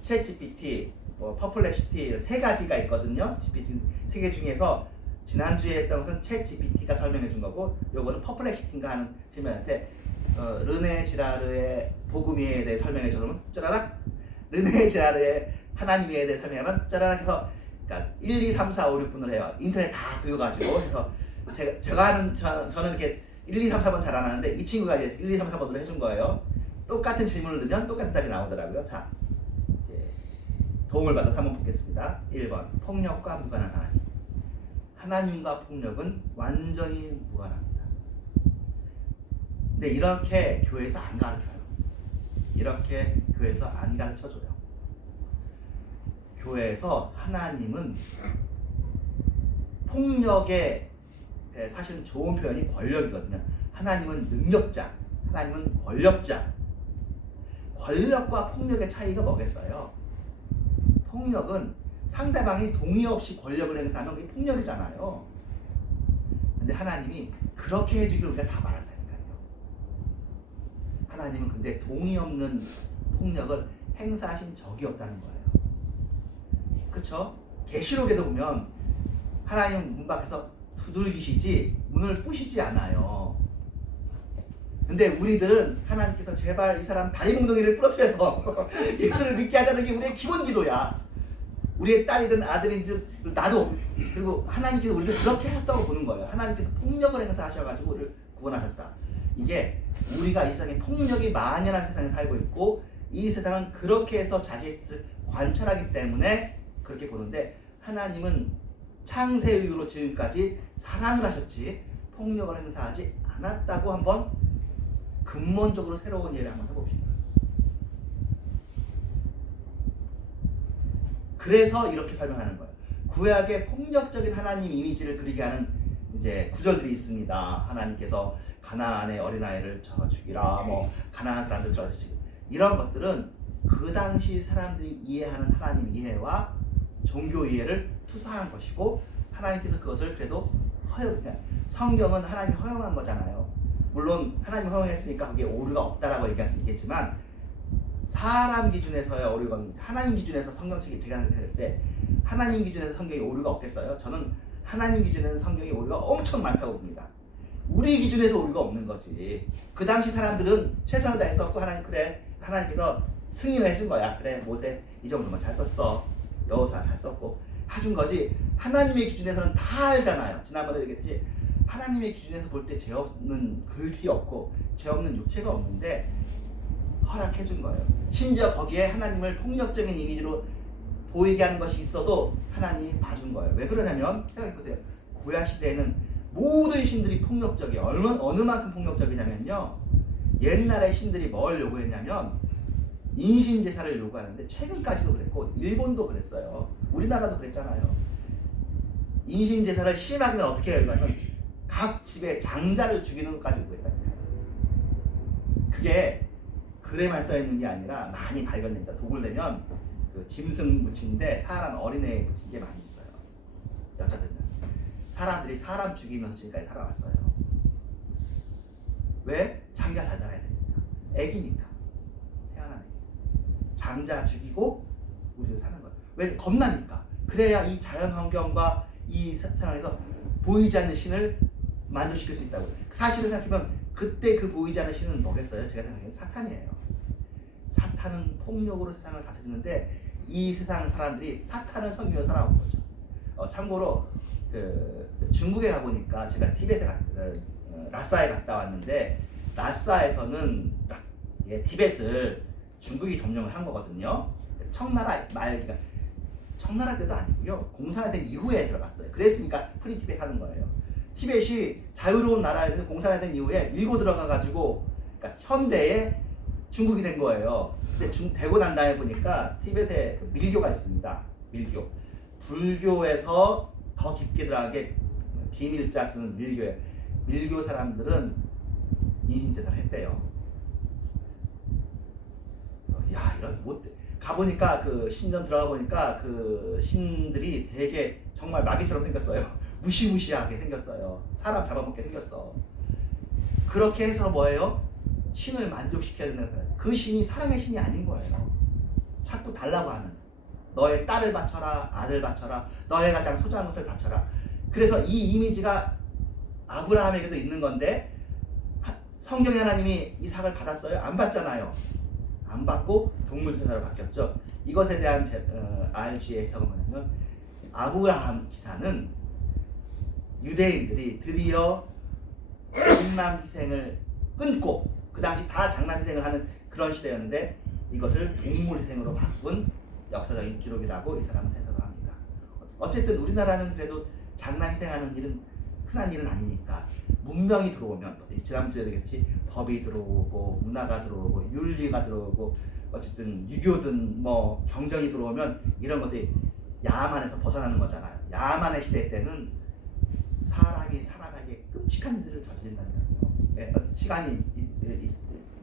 챗GPT, 퍼플렉시티 세 가지가 있거든요. GPT 세 개 중에서 지난주에 했던 것은 챗GPT가 설명해 준 거고, 요거는 퍼플렉시티인가 하는 질문한테 르네 지라르의 복음에 대해 설명해 줘서 짜라락, 르네 지라르의 하나님에 대해 설명하면 짜라락 해서, 그러니까 1, 2, 3, 4, 5, 6분을 해요. 인터넷 다 그려가지고. 그래서 제가 하는 저는 이렇게 1, 2, 3, 4번 잘 안 하는데 이 친구가 이제 1, 2, 3, 4번으로 해준 거예요. 똑같은 질문을 넣으면 똑같은 답이 나오더라고요. 자, 이제 도움을 받아서 한번 보겠습니다. 1번, 폭력과 무관한 하나님. 하나님과 폭력은 완전히 무관합니다. 근데 이렇게 교회에서 안 가르쳐요. 이렇게 교회에서 안 가르쳐줘요. 교회에서 하나님은 폭력의 사실은 좋은 표현이 권력이거든요. 하나님은 능력자, 하나님은 권력자. 권력과 폭력의 차이가 뭐겠어요? 폭력은 상대방이 동의 없이 권력을 행사하면 그게 폭력이잖아요. 근데 하나님이 그렇게 해주기를 우리가 다 바란다니까요. 하나님은 근데 동의 없는 폭력을 행사하신 적이 없다는 거예요. 그쵸? 계시록에도 보면 하나님 문 밖에서 두들기시지 문을 부시지 않아요. 근데 우리들은 하나님께서 제발 이 사람 다리 몽둥이를 부러뜨려서 예수를 믿게 하자는 게 우리의 기본 기도야. 우리의 딸이든 아들이든 나도, 그리고 하나님께서 우리를 그렇게 하셨다고 보는 거예요. 하나님께서 폭력을 행사하셔가지고 우리를 구원하셨다. 이게 우리가 이 세상에 폭력이 만연한 세상에 살고 있고 이 세상은 그렇게 해서 자기의 뜻을 관찰하기 때문에 그렇게 보는데, 하나님은 창세 이후로 지금까지 사랑을 하셨지 폭력을 행사하지 않았다고 한번 근본적으로 새로운 이해를 한번 해봅시다. 그래서 이렇게 설명하는 거예요. 구약의 폭력적인 하나님 이미지를 그리게 하는 이제 구절들이 있습니다. 하나님께서 가나안의 어린아이를 쳐 죽이라, 뭐 가나안 사람들 쳐 죽이라, 이런 것들은 그 당시 사람들이 이해하는 하나님 이해와 종교 이해를 투사한 것이고, 하나님께서 그것을 그래도 성경은 하나님이 허용한 거잖아요. 물론 하나님이 허용했으니까 그게 오류가 없다라고 얘기할 수 있겠지만, 사람 기준에서야 오류가 없는데 하나님 기준에서 성경책이 제가 할 때 하나님 기준에서 성경이 오류가 없겠어요? 저는 하나님 기준에는 성경이 오류가 엄청 많다고 봅니다. 우리 기준에서 오류가 없는 거지. 그 당시 사람들은 최선을 다했었고, 하나님 그래, 하나님께서 승인을 해준 거야. 그래, 모세 이 정도면 잘 썼어, 여호수아 잘 썼고 해준 거지. 하나님의 기준에서는 다 알잖아요. 지난번에 얘기했듯이 하나님의 기준에서 볼 때 죄 없는 글이 없고 죄 없는 육체가 없는데 허락해 준 거예요. 심지어 거기에 하나님을 폭력적인 이미지로 보이게 하는 것이 있어도 하나님이 봐준 거예요. 왜 그러냐면 생각해보세요. 구약 시대에는 모든 신들이 폭력적이에요. 어느 만큼 폭력적이냐면요, 옛날에 신들이 뭘 요구했냐면 인신 제사를 요구하는데, 최근까지도 그랬고 일본도 그랬어요. 우리나라도 그랬잖아요. 인신 제사를 심하게는 어떻게 해요? 각 집에 장자를 죽이는 것까지 요구했다니까요. 그게 글에만 써 있는 게 아니라 많이 발견됩니다. 도굴되면 그 짐승 묻힌데 사람 어린애 묻힌 게 많이 있어요. 여자들은 사람들이 사람 죽이면서 지금까지 살아왔어요. 왜? 자기가 잘 살아야 되니까. 애기니까. 태어난 애기. 장자 죽이고 우리는 사는 거예요. 왜? 겁나니까. 그래야 이 자연 환경과 이 세상에서 보이지 않는 신을 만족시킬 수 있다고. 사실을 생각해보면 그때 그 보이지 않는 신은 뭐겠어요? 제가 생각하기엔 사탄이에요. 사탄은 폭력으로 세상을 다스리는데 이 세상 사람들이 사탄을 섬기며 살아온 거죠. 참고로 중국에 가보니까 제가 티벳에 라싸에 갔다 왔는데, 라싸에서는 티벳을 중국이 점령을 한 거거든요. 청나라 그러니까 청나라 때도 아니고요, 공산화된 이후에 들어갔어요. 그랬으니까 프리티벳 하는 거예요. 티벳이 자유로운 나라에서 공산화된 이후에 밀고 들어가가지고, 그러니까 현대에 중국이 된 거예요. 근데 되고 난 다음에 보니까 티벳에 그 밀교가 있습니다. 밀교. 불교에서 더 깊게 들어가게 비밀자 쓰는 밀교에, 밀교 사람들은 인신제사를 했대요. 야, 이런 못 가보니까 그 신전 들어가 보니까 그 신들이 되게 정말 마귀처럼 생겼어요. 무시무시하게 생겼어요. 사람 잡아먹게 생겼어. 그렇게 해서 뭐예요? 신을 만족시켜야 된다는 거예요. 그 신이 사랑의 신이 아닌 거예요. 자꾸 달라고 하는. 너의 딸을 바쳐라, 아들 바쳐라, 너의 가장 소중한 것을 바쳐라. 그래서 이 이미지가 아브라함에게도 있는 건데, 성경의 하나님이 이삭을 받았어요? 안 받잖아요. 안 받고 동물 제사로 바뀌었죠. 이것에 대한 RG의 해석은 뭐냐면, 아브라함 기사는 유대인들이 드디어 장남 희생을 끊고, 그 당시 다 장남 희생을 하는 그런 시대였는데 이것을 동물 희생으로 바꾼 역사적인 기록이라고 이 사람은 해석을 합니다. 어쨌든 우리나라는 그래도 장남 희생하는 일은 흔한 일은 아니니까 문명이 들어오면 지난주에 얘기했듯이 법이 들어오고 문화가 들어오고 윤리가 들어오고 어쨌든 유교든 뭐 경전이 들어오면 이런 것들이 야만에서 벗어나는 거잖아요. 야만의 시대 때는 사람이 사람에게 끔찍한 일들을 저지른다는 거예요. 네, 시간이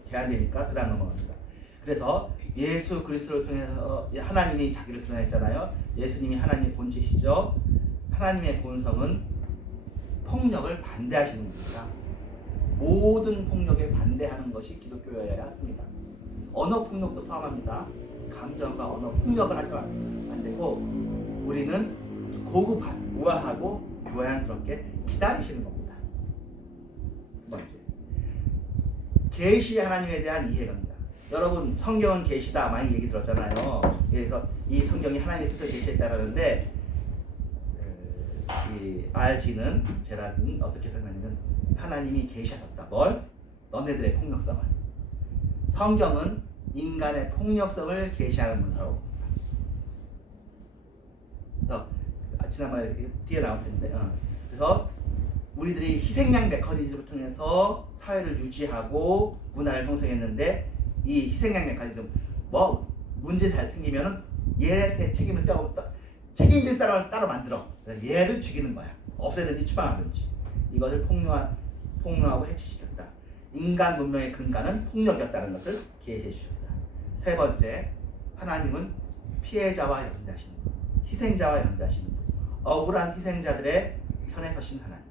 제한되니까 그다음 넘어갑니다. 그래서 예수 그리스도를 통해서 하나님이 자기를 드러냈잖아요. 예수님이 하나님의 본체시죠. 하나님의 본성은 폭력을 반대하시는 분입니다. 모든 폭력에 반대하는 것이 기독교여야 합니다. 언어 폭력도 포함합니다. 감정과 언어 폭력을 하시면 안 되고 우리는 고급한, 우아하고 교양스럽게 기다리시는 겁니다. 두 번째, 계시 하나님에 대한 이해입니다. 여러분 성경은 계시다 많이 얘기 들었잖아요. 그래서 이 성경이 하나님의 뜻을 계시했다라는데 이 RG는 제라는 어떻게 설명하냐면 하나님이 계시하셨다. 뭘? 너네들의 폭력성을. 성경은 인간의 폭력성을 계시하는 문서로. 그래서 지난번에 뒤에 나올 텐데, 그래서 우리들이 희생양 메커니즘을 통해서 사회를 유지하고 문화를 형성했는데 이 희생양 메커니즘 뭐 문제 잘 생기면은 얘한테 책임을 떼고 책임질 사람을 따로 만들어 얘를 죽이는 거야. 없애든지 추방하든지. 이것을 폭로하고 해치시켰다. 인간 문명의 근간은 폭력이었다는 것을 계시해 주셨다. 세 번째, 하나님은 피해자와 연대하시는 분, 희생자와 연대하시는 분, 억울한 희생자들의 편에 서신 하나님,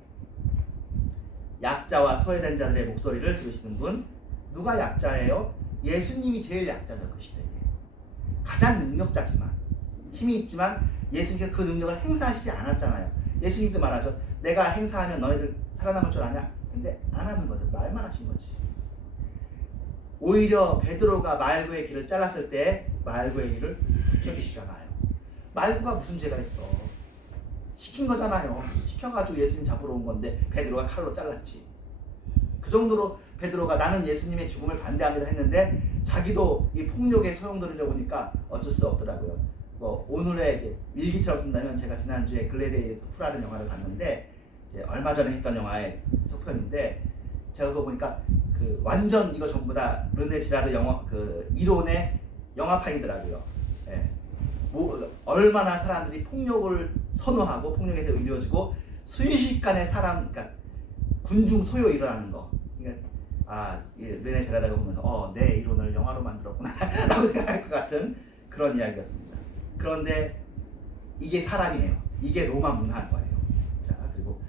약자와 소외된 자들의 목소리를 들으시는 분. 누가 약자예요? 예수님이 제일 약자죠. 그 시대에 가장 능력자지만 힘이 있지만 예수님께서 그 능력을 행사하시지 않았잖아요. 예수님도 말하죠. 내가 행사하면 너희들 살아남을 줄 아냐? 근데 안 하는 거죠. 말만 하신 거지. 오히려 베드로가 말구의 길을 잘랐을 때 말구의 길을 붙여주시잖아요. 말구가 무슨 죄가 있어? 시킨 거잖아요. 시켜가지고 예수님 잡으러 온 건데 베드로가 칼로 잘랐지. 그 정도로 베드로가 나는 예수님의 죽음을 반대합니다 했는데 자기도 이 폭력에 소용돌이려 보니까 어쩔 수 없더라고요. 뭐 오늘의 이제 일기처럼 쓴다면 제가 지난주에 글래디에이터 2라는 영화를 봤는데 이제 얼마 전에 했던 영화의 속편인데 제가 그거 보니까 그 완전 이거 전부 다 르네 지라르 영화 그 이론의 영화판이더라고요. 예. 뭐 얼마나 사람들이 폭력을 선호하고 폭력에 대해 이루어지고 순식간에 사람 그러니까 군중 소요 일어나는 거. 그러니까 르네 지라르가 보면서 내 이론을 영화로 만들었구나라고 생각할 것 같은 그런 이야기였습니다. 그런데 이게 사람이에요. 이게 로마 문화인 거예요. 자, 그리고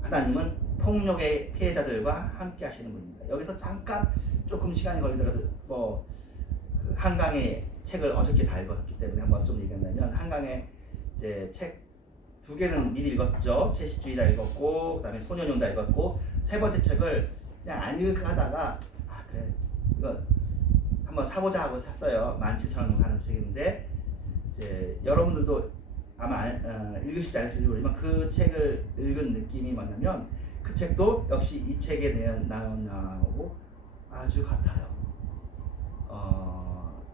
하나님은 폭력의 피해자들과 함께 하시는 분입니다. 여기서 잠깐 조금 시간이 걸리더라도 그 한강의 책을 어저께 다 읽었기 때문에 한번 좀 얘기한다면 한강의 이제 책 2개는 미리 읽었죠. 채식주의자 읽었고 그다음에 소년용다 읽었고 세 번째 책을 그냥 안 읽을까 하다가 그래 이거 한번 사보자 하고 샀어요. 17,000원 정도 하는 책인데 이제 여러분들도 아마 읽으시지 않으실지 모르지만 그 책을 읽은 느낌이 뭐냐면 그 책도 역시 이 책에 대한 나오고 아주 같아요.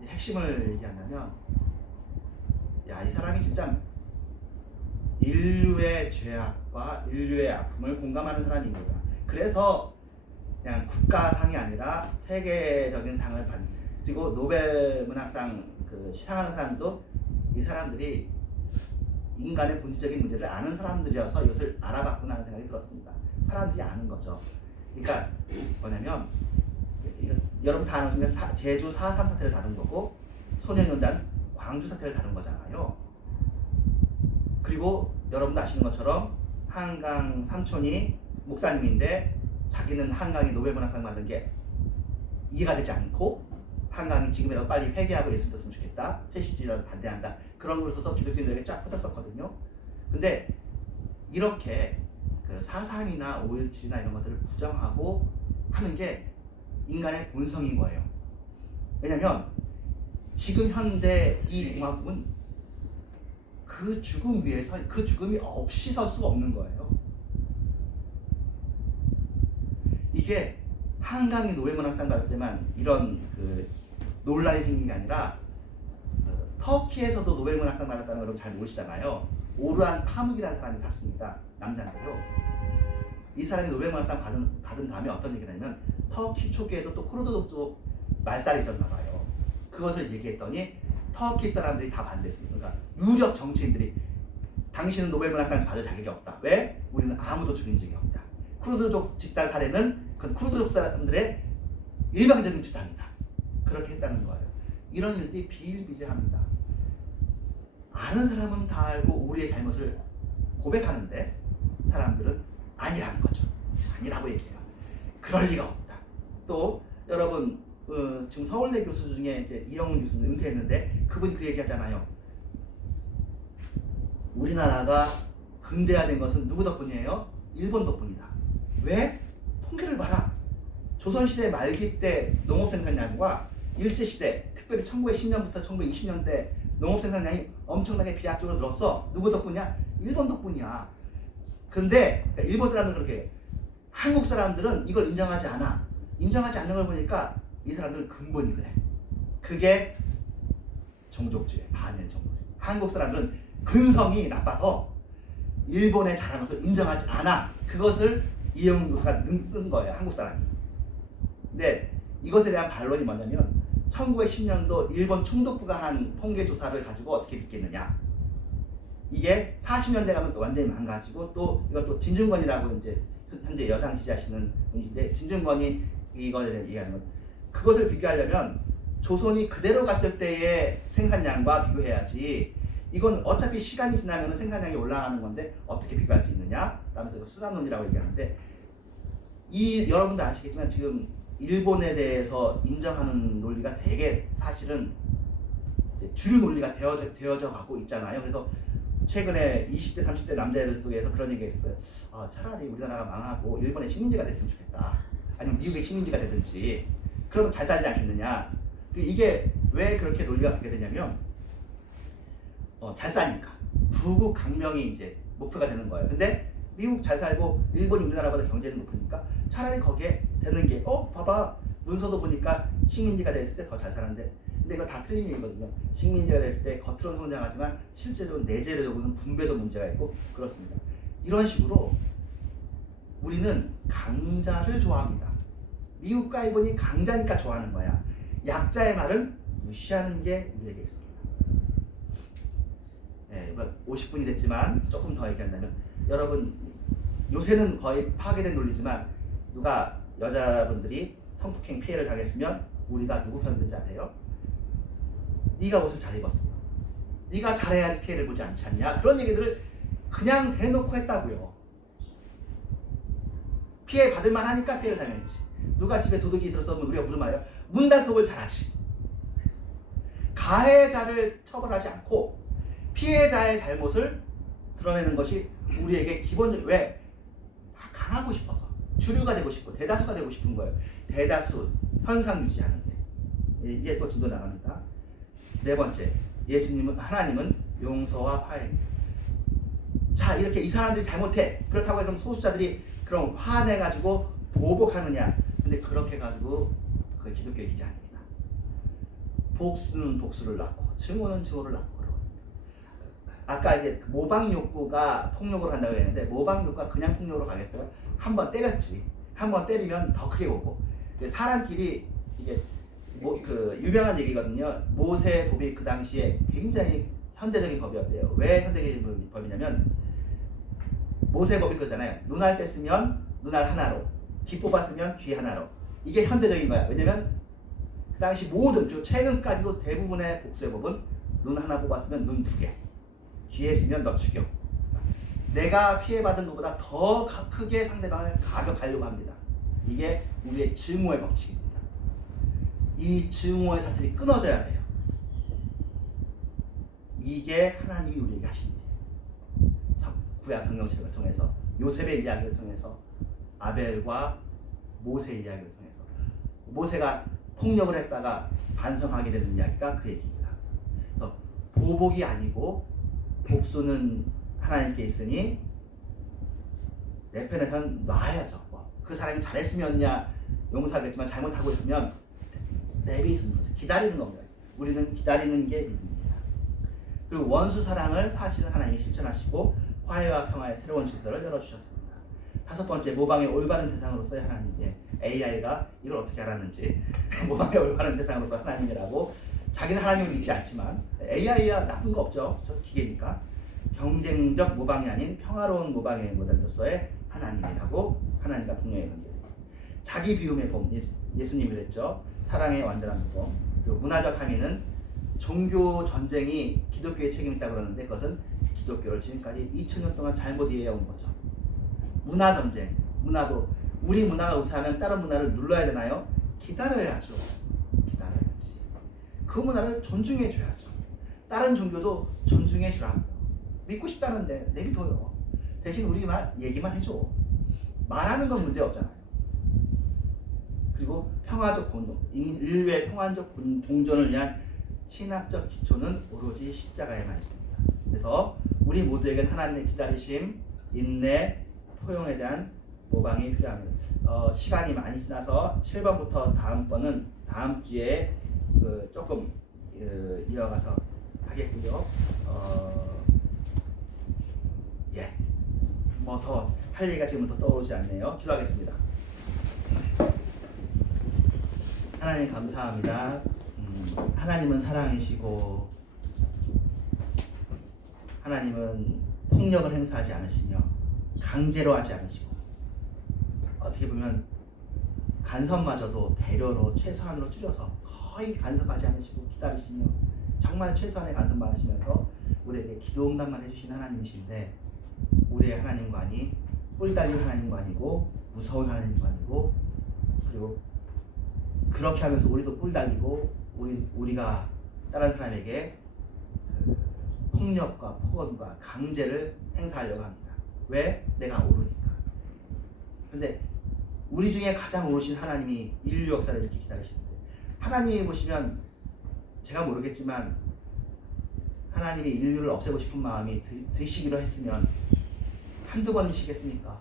핵심을 얘기하냐면 이 사람이 진짜 인류의 죄악과 인류의 아픔을 공감하는 사람입니다. 그래서 그냥 국가상이 아니라 세계적인 상을 받는 그리고 노벨 문학상 그 시상하는 사람도 이 사람들이 인간의 본질적인 문제를 아는 사람들이어서 이것을 알아봤구나 하는 생각이 들었습니다. 사람들이 아는 거죠. 그러니까 뭐냐면 여러분 다 아는 순간 제주 4.3 사태를 다룬 거고 소년연단 광주 사태를 다룬 거잖아요. 그리고 여러분도 아시는 것처럼 한강 삼촌이 목사님인데 자기는 한강이 노벨문학상 받은 게 이해가 되지 않고 한강이 지금이라도 빨리 회개하고 예수 믿었으면 좋겠다. 채식주의를 반대한다. 그런 글을 써서 기독교인들에게 쫙 붙었었거든요. 근데 이렇게 그 4.3이나 5.17이나 이런 것들을 부정하고 하는 게 인간의 본성인 거예요. 왜냐면 지금 현대 이 공화국은 그 죽음 위에서 그 죽음이 없이 설 수가 없는 거예요. 이게 한강이 노벨문학상 받았을 때만 이런 그 논란이 생긴 게 아니라 터키에서도 노벨문학상 받았다는 걸 여러분 잘 모르시잖아요. 오르한 파묵이라는 사람이 받습니다. 남자인데요. 이 사람이 노벨문학상 받은 다음에 어떤 얘기를 하냐면 터키 초기에도 또 쿠르드족 말살이 있었나 봐요. 그것을 얘기했더니 터키 사람들이 다 반대했습니다. 그러니까 유력 정치인들이 당신은 노벨문학상 받을 자격이 없다. 왜? 우리는 아무도 죽인 적이 없다. 쿠르드족 집단 살해는 그 쿠르드족 사람들의 일방적인 주장이다. 그렇게 했다는 거예요. 이런 일들이 비일비재합니다. 아는 사람은 다 알고 우리의 잘못을 고백하는데 사람들은 아니라는 거죠. 아니라고 얘기해요. 그럴 리가 없다. 또 여러분 지금 서울대 교수 중에 이제 이영훈 교수님 은퇴했는데 그분이 그 얘기하잖아요. 우리나라가 근대화된 것은 누구 덕분이에요? 일본 덕분이다. 왜? 통계를 봐라. 조선시대 말기 때 농업 생산량과 일제시대, 특별히 1910년부터 1920년대 농업 생산량이 엄청나게 비약적으로 늘었어. 누구 덕분이야? 일본 덕분이야. 근데 일본 사람들은 그렇게 해요. 한국 사람들은 이걸 인정하지 않아. 인정하지 않는 걸 보니까 이 사람들은 근본이 그래. 그게 종족주의, 반일 종족주의. 한국 사람들은 근성이 나빠서 일본의 잘한 것을 인정하지 않아. 그것을 이영훈 교수가 쓴 거예요. 한국 사람이. 근데 이것에 대한 반론이 뭐냐면 1910년도 일본 총독부가 한 통계조사를 가지고 어떻게 믿겠느냐. 이게 40년대 가면 또 완전히 망가지고 또 이것도 진중권이라고 이제 현재 여당 지지하시는 분인데 진중권이 이거에 대해 얘기하는 것. 그것을 비교하려면 조선이 그대로 갔을 때의 생산량과 비교해야지. 이건 어차피 시간이 지나면 생산량이 올라가는 건데 어떻게 비교할 수 있느냐? 라면서 이거 수단론이라고 얘기하는데 이 여러분도 아시겠지만 지금 일본에 대해서 인정하는 논리가 되게 사실은 이제 주류 논리가 되어져 가고 있잖아요. 그래서 최근에 20대 30대 남자애들 속에서 그런 얘기가 있었어요. 차라리 우리나라가 망하고 일본의 식민지가 됐으면 좋겠다. 아니면 미국의 식민지가 되든지 그러면 잘 살지 않겠느냐. 이게 왜 그렇게 논리가 갖게 되냐면 잘 사니까 부국 강명이 이제 목표가 되는 거예요. 근데 미국 잘 살고 일본이 우리나라보다 경제는 높으니까 차라리 거기에 되는 게 봐봐 문서도 보니까 식민지가 됐을 때 더 잘 사는데. 근데 이거 다 틀린 얘기거든요. 식민지가 됐을 때 겉으로는 성장하지만 실제로 내재적으로는 분배도 문제가 있고 그렇습니다. 이런 식으로 우리는 강자를 좋아합니다. 미국과 일본이 강자니까 좋아하는 거야. 약자의 말은 무시하는 게 우리에게 있습니다. 50분이 됐지만 조금 더 얘기한다면 여러분 요새는 거의 파괴된 논리지만 누가 여자분들이 성폭행 피해를 당했으면 우리가 누구 편 든지 아세요? 네가 옷을 잘 입었어. 네가 잘해야지 피해를 보지 않지 않냐? 그런 얘기들을 그냥 대놓고 했다고요. 피해 받을 만하니까 피해를 당했지. 누가 집에 도둑이 들었으면 우리가 무슨 말이에요? 문단속을 잘하지. 가해자를 처벌하지 않고 피해자의 잘못을 드러내는 것이 우리에게 기본적으로 왜? 강하고 싶어서 주류가 되고 싶고 대다수가 되고 싶은 거예요. 대다수 현상 유지하는데 이제 또 진도 나갑니다. 네 번째, 하나님은 용서와 화해입니다. 자, 이렇게 이 사람들이 잘못해. 그렇다고 해서 소수자들이 그럼 화내가지고 보복하느냐? 근데 그렇게 가지고 그 기독교의 길이 아닙니다. 복수는 복수를 낳고 증오는 증오를 낳고 그러거든요. 아까 이제 모방 욕구가 폭력으로 간다고 했는데 모방 욕구가 그냥 폭력으로 가겠어요? 한번 때렸지. 한번 때리면 더 크게 오고. 사람끼리 이게 그 유명한 얘기거든요. 모세 법이 그 당시에 굉장히 현대적인 법이었대요. 왜 현대적인 법이냐면 모세 법이 그거잖아요. 눈알 뺐으면 눈알 하나로, 귀 뽑았으면 귀 하나로. 이게 현대적인 거야. 왜냐면 그 당시 모든 그리고 최근까지도 대부분의 복수의 법은 눈 하나 뽑았으면 눈 두 개, 귀 했으면 너 죽여. 내가 피해받은 것보다 더 크게 상대방을 가격하려고 합니다. 이게 우리의 증오의 법칙입니다. 이 증오의 사슬이 끊어져야 돼요. 이게 하나님이 우리에게 하신 일이에요. 구약 성경책을 통해서 요셉의 이야기를 통해서 아벨과 모세의 이야기를 통해서 모세가 폭력을 했다가 반성하게 되는 이야기가 그 얘기입니다. 그래서 보복이 아니고 복수는 하나님께 있으니 내 편에선 놔야죠. 그 사람이 잘했으면야 용서하겠지만 잘못하고 있으면 내비두는 거죠. 기다리는 겁니다. 우리는 기다리는 게 믿음입니다. 그리고 원수 사랑을 사실은 하나님이 실천하시고 화해와 평화의 새로운 질서를 열어주셨습니다. 다섯 번째, 모방의 올바른 대상으로서의 하나님. AI가 이걸 어떻게 알았는지 모방의 올바른 대상으로서 하나님이라고. 자기는 하나님을 믿지 않지만 AI야 나쁜 거 없죠. 저 기계니까. 경쟁적 모방이 아닌 평화로운 모방의 모델로서의 하나님이라고 하나님과 분명히 관계됩니다. 자기 비움의 봄, 예수님이 그랬죠. 사랑의 완전한 모범. 그리고 문화적 함의는 종교 전쟁이 기독교의 책임이 있다고 그러는데 그것은 기독교를 지금까지 2000년 동안 잘못 이해해온 거죠. 문화 전쟁, 문화도 우리 문화가 우세하면 다른 문화를 눌러야 되나요? 기다려야죠. 기다려야지. 그 문화를 존중해 줘야죠. 다른 종교도 존중해 주라고. 믿고 싶다는데 내비둬요. 대신 우리 얘기만 해줘. 말하는 건 문제 없잖아요. 그리고 평화적 공동, 인류의 평화적 공존을 위한 신학적 기초는 오로지 십자가에만 있습니다. 그래서 우리 모두에겐 하나님의 기다리심, 인내, 포용에 대한 모방이 필요합니다. 시간이 많이 지나서 7번부터 다음 주에 조금 이어가서 하겠고요. 뭐 더 할 얘기가 지금부터 떠오르지 않네요. 기도하겠습니다. 하나님 감사합니다. 하나님은 사랑이시고 하나님은 폭력을 행사하지 않으시며 강제로 하지 않으시고 어떻게 보면 간섭마저도 배려로 최소한으로 줄여서 거의 간섭하지 않으시고 기다리시며 정말 최소한의 간섭만 하시면서 우리에게 기도 응답만 해주신 하나님이신데 우리의 하나님관이 뿔 달린 하나님관이고 무서운 하나님관이고 그리고 그렇게 하면서 우리도 뿔 달리고 우리가 다른 사람에게 폭력과 폭언과 강제를 행사하려고 합니다. 왜? 내가 오르니까. 근데 우리 중에 가장 오르신 하나님이 인류 역사를 이렇게 기다리시는데 하나님이 보시면 제가 모르겠지만 하나님이 인류를 없애고 싶은 마음이 드시기로 했으면 한두 번이시겠습니까?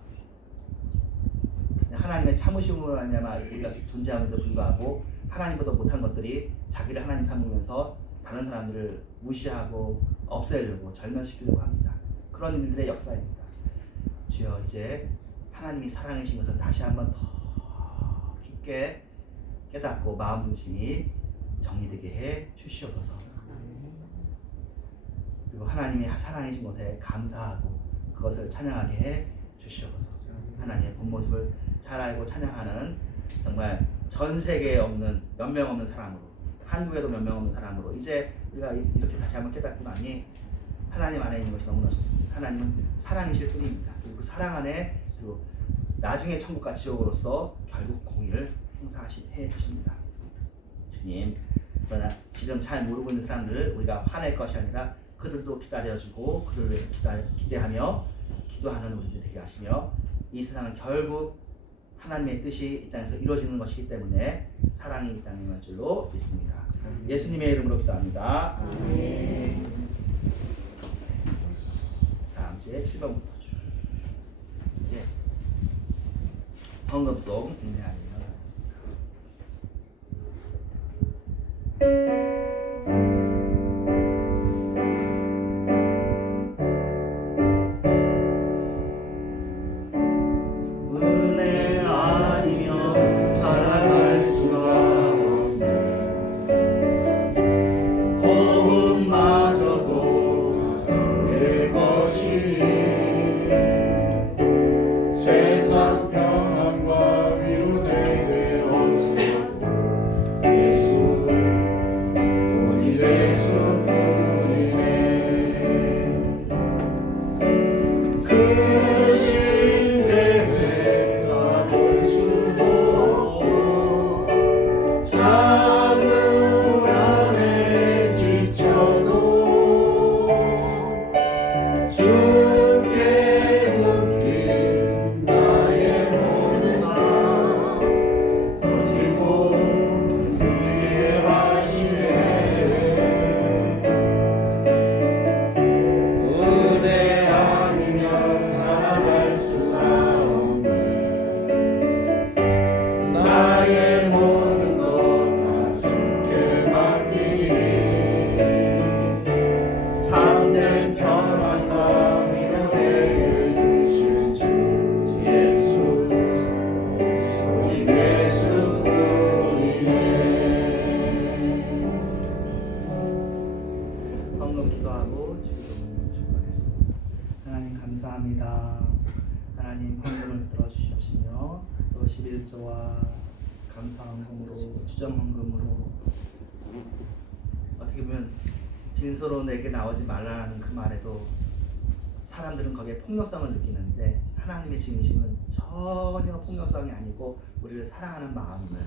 하나님의 참으심으로 말미암아 우리가 존재함에도 불구하고 하나님보다 못한 것들이 자기를 하나님 삼으면서 다른 사람들을 무시하고 없애려고 절멸시키려고 합니다. 그런 일들의 역사입니다. 주여 이제 하나님이 사랑이신 것을 다시 한번 더 깊게 깨닫고 마음 중심이 정리되게 해 주시옵소서. 그리고 하나님이 사랑이신 것에 감사하고 그것을 찬양하게 해 주시옵소서. 하나님의 본 모습을 잘 알고 찬양하는 정말 전 세계에 없는 몇 명 없는 사람으로 한국에도 몇 명 없는 사람으로 이제 우리가 이렇게 다시 한번 깨닫고 나니 하나님 안에 있는 것이 너무나 좋습니다. 하나님은 사랑이실 뿐입니다. 그리고 그 사랑 안에 그리고 나중에 천국과 지옥으로서 결국 공의를 행사해 주십니다. 주님, 그러나 지금 잘 모르고 있는 사람들을 우리가 화낼 것이 아니라 그들도 기다려주고 그들을 위해서 기대하며 기도하는 우리들 되게 하시며 이 세상은 결국 하나님의 뜻이 이 땅에서 이루어지는 것이기 때문에 사랑이 이 땅에 임할 줄로 믿습니다. 예수님의 이름으로 기도합니다. 다음 주에 7번부터 헌금송 인내하리라. 세상 평안과 위로 내게 없어 예수 일조와 감사헌금으로 주정헌금으로 어떻게 보면 빈소로 내게 나오지 말라는 그 말에도 사람들은 거기에 폭력성을 느끼는데 하나님의 증인심은 전혀 폭력성이 아니고 우리를 사랑하는 마음을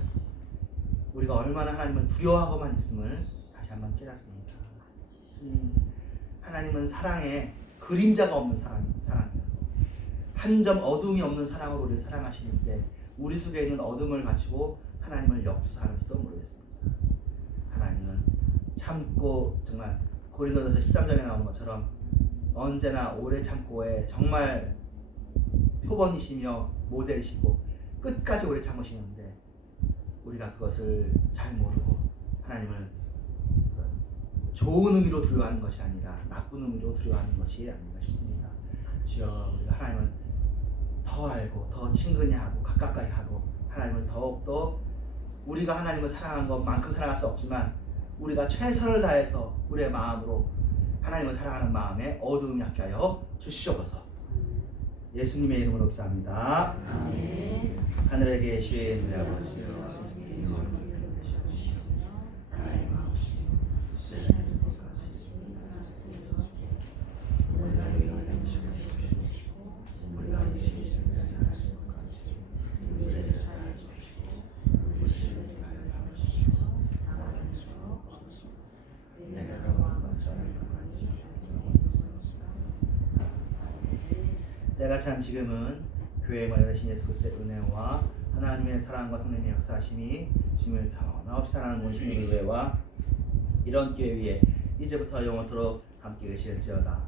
우리가 얼마나 하나님을 두려워하고만 있음을 다시 한번 깨닫습니다. 하나님은 사랑에 그림자가 없는 사랑이에요. 한 점 어둠이 없는 사랑으로 우리를 사랑하시는데 우리 속에 있는 어둠을 가지고 하나님을 역투사하는지도 모르겠습니다. 하나님은 참고 정말 고린도전서 13장에 나오는 것처럼 언제나 오래 참고에 정말 표본이시며 모델이시고 끝까지 오래 참으시는데 우리가 그것을 잘 모르고 하나님을 좋은 의미로 두려워하는 것이 아니라 나쁜 의미로 두려워하는 것이 아닌가 싶습니다. 주여 우리가 하나님을 더 알고 더 친근히 하고 가까이 하고 하나님을 더욱더 우리가 하나님을 사랑한 것만큼 사랑할 수 없지만 우리가 최선을 다해서 우리의 마음으로 하나님을 사랑하는 마음에 어두움이 없게 하여 주시옵소서. 예수님의 이름으로 기도합니다. 아멘. 하늘에 계신 우리 아버지여 때가 찬 지금은 교회의 머리 되신 예수 그리스도의 은혜와 하나님의 사랑과 성령의 역사하심이 주님을 변함없이 사랑하는 원신의 교회와 이런 교회 위에 이제부터 영원토록 함께 계실지어다.